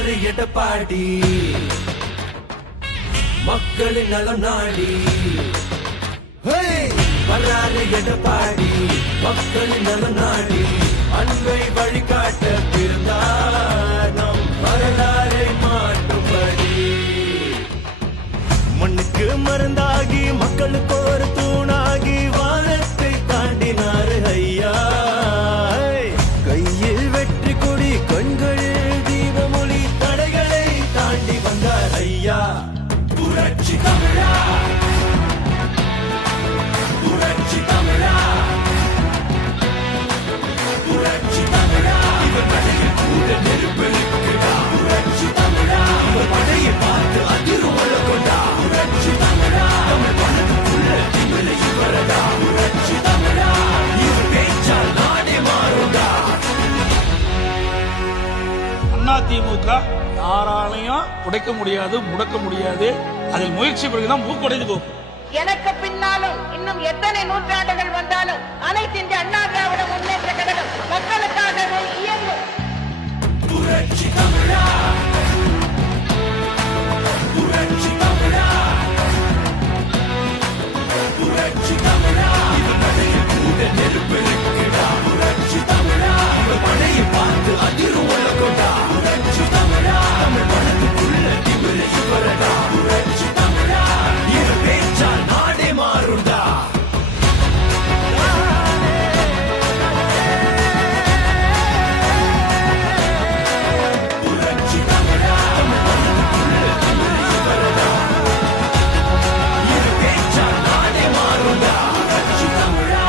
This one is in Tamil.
வர்றாரு எடப்பாடி மக்களின் நலம் நாடி வர்றாரு எடப்பாடி மக்களின் நலம் நாடி அன்பை வழிகாட்ட பிறந்தார் நம் வரலாறை மாற்றும்படி மண்ணுக்கு மருந்தாகி மக்களுக்கு ஒரு தூணாகி வானத்தை தாண்டினார் ஐயா கையில் வெற்றி கொடி கண்களில் தீபமொழி தடைகளை தாண்டி வந்தார் ஐயா புரட்சி தமிழா புரட்சி தமிழா புரட்சி தமிழா இவர் நடையில் கூட நெருப்பெழுக்குடா புரட்சி தமிழா இவர் படையை பார்த்து அதிரும் கொண்டா புரட்சி தமிழா தமிழ் மனதுக்குள்ள திமிழை இவரடா புரட்சி தமிழா இவர் பேச்சால் நாடே மாறுடா. அதிமுக யாராலையும் உடைக்க முடியாது முடக்க முடியாது. அதில் முயற்சி பிறகுதான் மூக்குடைந்து போகும். எனக்கு பின்னாலும் இன்னும் எத்தனை நூற்றாண்டுகள் வந்தாலும் அனைத்து இந்திய அண்ணா திராவிட முன்னேற்ற கழகம் மக்களுக்காகவே இயங்கும். புரட்சி தமிழா புரட்சி தமிழா புரட்சி தமிழா இவர் நடையில் கூட நெருப்பெழுக்குடா புரட்சி தமிழா இவர் படையை பார்த்து அதிரும் கொண்டா புரட்சி தமிழா தமிழ் மனதுக்குள்ள திமிழை இவரடா புரட்சி தமிழா இவர் பேச்சால் நாடே மாறுண்டா. புரட்சி தமிழா தமிழ் மனதுக்குள்ள திமிழை இவரடா இவர் பேச்சால் நாடே மாறுண்டா புரட்சி தமிழா.